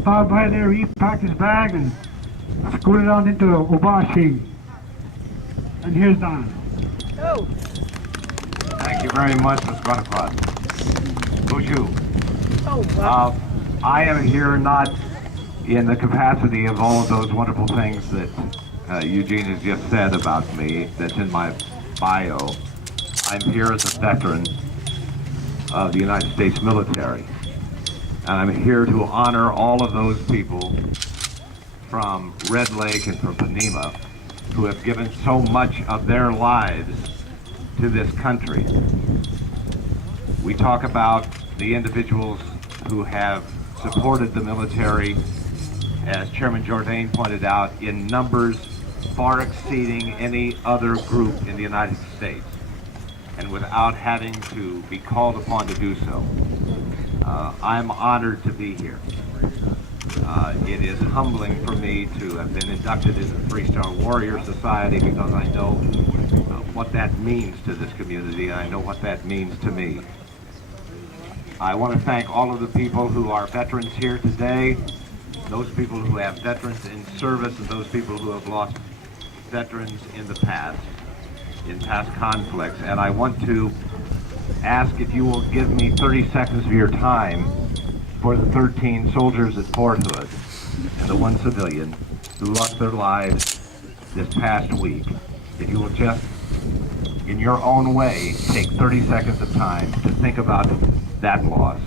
stopped by there, he packed his bag and scooted on into Obashi. And here's Don. Oh. Thank you very much, Ms. Bonaparte. Bonjour. Oh, wow. I am here not in the capacity of all of those wonderful things that Eugene has just said about me, that's in my bio. I'm here as a veteran of the United States military. And I'm here to honor all of those people from Red Lake and from Ponemah who have given so much of their lives to this country. We talk about the individuals who have supported the military, as Chairman Jourdain pointed out, in numbers far exceeding any other group in the United States, and without having to be called upon to do so. I'm honored to be here. It is humbling for me to have been inducted into the Three-Star Warrior Society because I know what that means to this community, and I know what that means to me. I want to thank all of the people who are veterans here today, those people who have veterans in service, and those people who have lost veterans in the past, in past conflicts. And I want to ask if you will give me 30 seconds of your time for the 13 soldiers at Fort Hood and the one civilian who lost their lives this past week. If you will just, in your own way, take 30 seconds of time to think about that loss.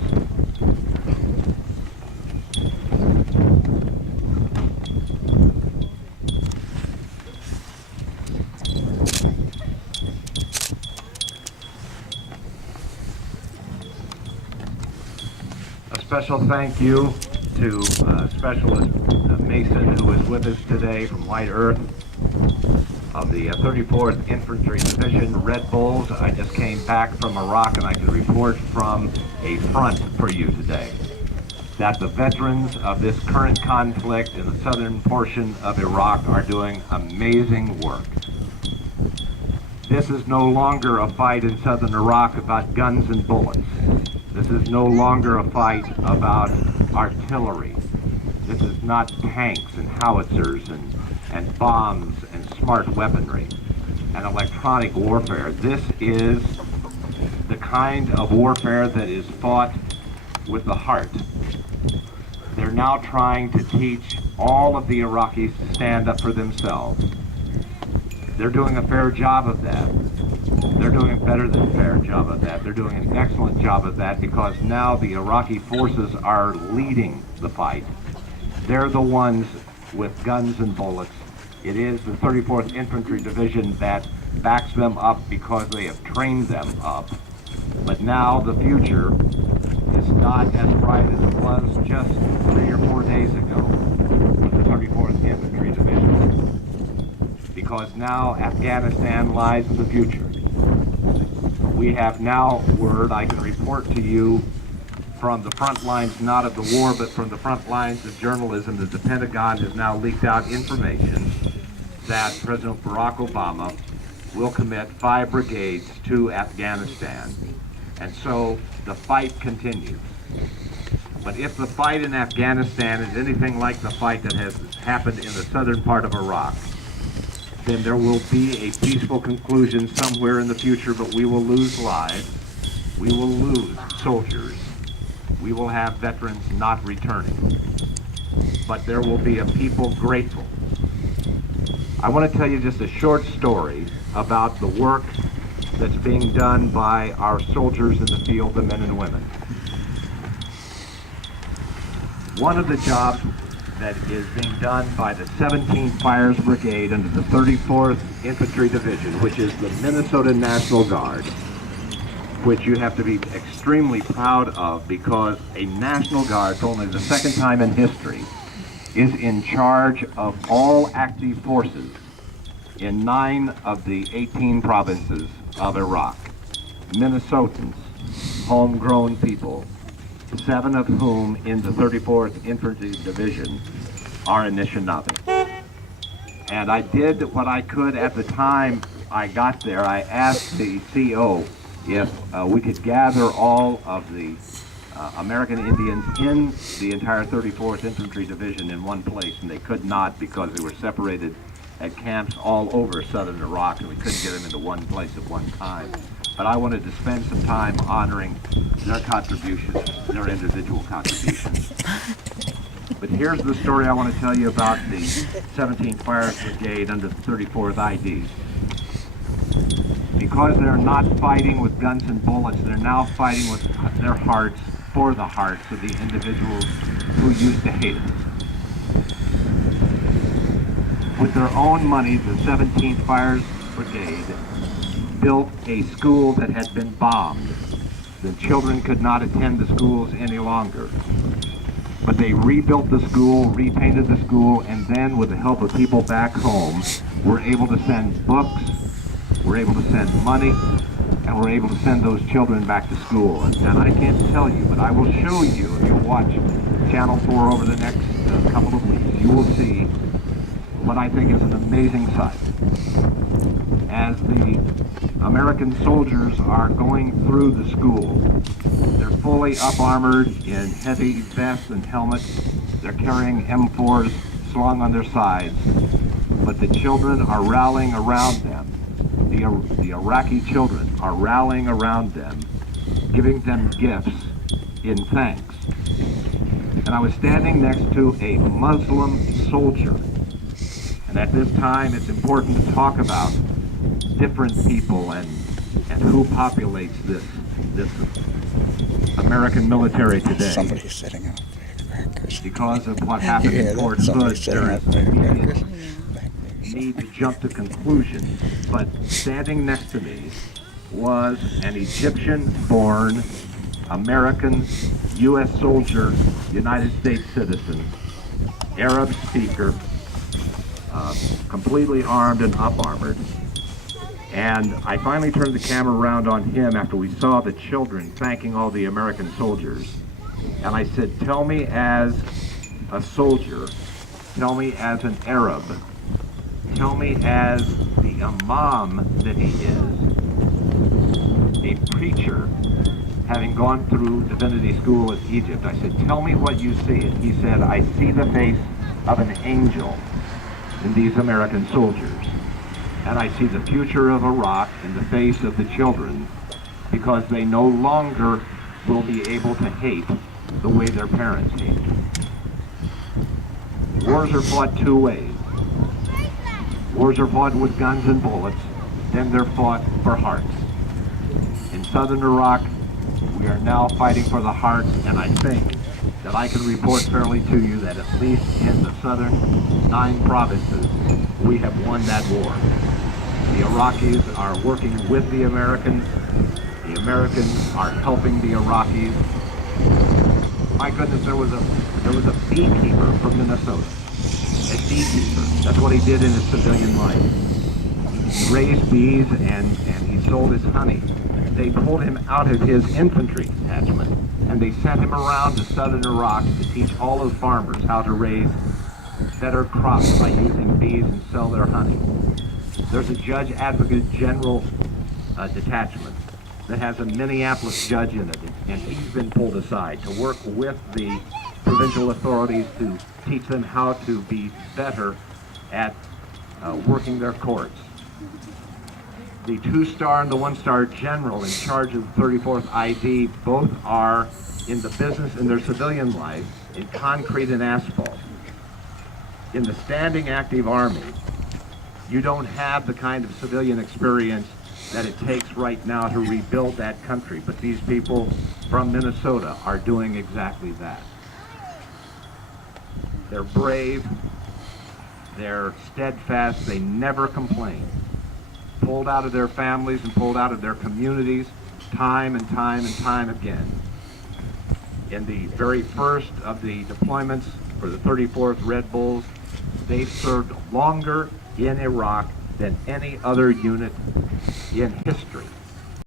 A special thank you to Specialist Mason, who is with us today from White Earth of the 34th Infantry Division, Red Bulls. I just came back from Iraq and I can report from a front for you today that the veterans of this current conflict in the southern portion of Iraq are doing amazing work. This is no longer a fight in southern Iraq about guns and bullets. This is no longer a fight about artillery. This is not tanks and howitzers and bombs and smart weaponry and electronic warfare. This is the kind of warfare that is fought with the heart. They're now trying to teach all of the Iraqis to stand up for themselves. They're doing a fair job of that. They're doing a better than fair job of that. They're doing an excellent job of that because now the Iraqi forces are leading the fight. They're the ones with guns and bullets. It is the 34th Infantry Division that backs them up because they have trained them up. But now the future is not as bright as it was just 3 or 4 days ago with the 34th Infantry Division. Because now Afghanistan lies in the future. We have now word, I can report to you from the front lines, not of the war, but from the front lines of journalism, that the Pentagon has now leaked out information that President Barack Obama will commit 5 brigades to Afghanistan. And so the fight continues. But if the fight in Afghanistan is anything like the fight that has happened in the southern part of Iraq, then there will be a peaceful conclusion somewhere in the future, but we will lose lives. We will lose soldiers. We will have veterans not returning. But there will be a people grateful. I want to tell you just a short story about the work that's being done by our soldiers in the field, the men and women. One of the jobs that is being done by the 17th Fires Brigade under the 34th Infantry Division, which is the Minnesota National Guard, which you have to be extremely proud of because a National Guard, for only the second time in history, is in charge of all active forces in 9 of the 18 provinces of Iraq. Minnesotans, homegrown people, 7 of whom in the 34th Infantry Division are Anishinaabe. And I did what I could at the time I got there. I asked the CO if we could gather all of the American Indians in the entire 34th Infantry Division in one place, and they could not because they were separated at camps all over southern Iraq, and we couldn't get them into one place at one time. But I wanted to spend some time honoring their contributions, their individual contributions. But here's the story I want to tell you about the 17th Fire Brigade under the 34th IDs. Because they're not fighting with guns and bullets, they're now fighting with their hearts, for the hearts of the individuals who used to hate us. With their own money, the 17th Fire Brigade built a school that had been bombed. The children could not attend the schools any longer. But they rebuilt the school, repainted the school, and then with the help of people back home, were able to send books, were able to send money, and were able to send those children back to school. And I can't tell you, but I will show you, if you'll watch Channel 4 over the next couple of weeks, you will see what I think is an amazing sight. As the American soldiers are going through the school, they're fully up-armored in heavy vests and helmets. They're carrying M4s slung on their sides, but the children are rallying around them. The Iraqi children are rallying around them, giving them gifts in thanks. And I was standing next to a Muslim soldier. And at this time, it's important to talk about different people and who populates this American military today. Somebody's setting up firecrackers. Because of what happened in Fort Hood, there is immediate need to jump to conclusions. But standing next to me was an Egyptian-born American U.S. soldier, United States citizen, Arab speaker, completely armed and up-armored. And I finally turned the camera around on him after we saw the children thanking all the American soldiers. And I said, tell me as a soldier, tell me as an Arab, tell me as the imam that he is, a preacher, having gone through divinity school in Egypt. I said, tell me what you see. And he said, I see the face of an angel in these American soldiers. And I see the future of Iraq in the face of the children, because they no longer will be able to hate the way their parents hate. Wars are fought two ways. Wars are fought with guns and bullets, then they're fought for hearts. In southern Iraq, we are now fighting for the hearts, and I think that I can report fairly to you that at least in the southern 9 provinces, we have won that war. The Iraqis are working with the Americans are helping the Iraqis. My goodness, there was a beekeeper from Minnesota, a beekeeper. That's what he did in his civilian life. He raised bees and he sold his honey. They pulled him out of his infantry detachment and they sent him around to southern Iraq to teach all those farmers how to raise better crops by using bees and sell their honey. There's a Judge Advocate General detachment that has a Minneapolis judge in it, and he's been pulled aside to work with the provincial authorities to teach them how to be better at working their courts. The 2-star and the 1-star general in charge of the 34th ID both are in the business in their civilian life in concrete and asphalt. In the standing active army, you don't have the kind of civilian experience that it takes right now to rebuild that country, but these people from Minnesota are doing exactly that. They're brave, they're steadfast, they never complain. Pulled out of their families and pulled out of their communities time and time and time again. In the very first of the deployments for the 34th Red Bulls, they served longer in Iraq than any other unit in history.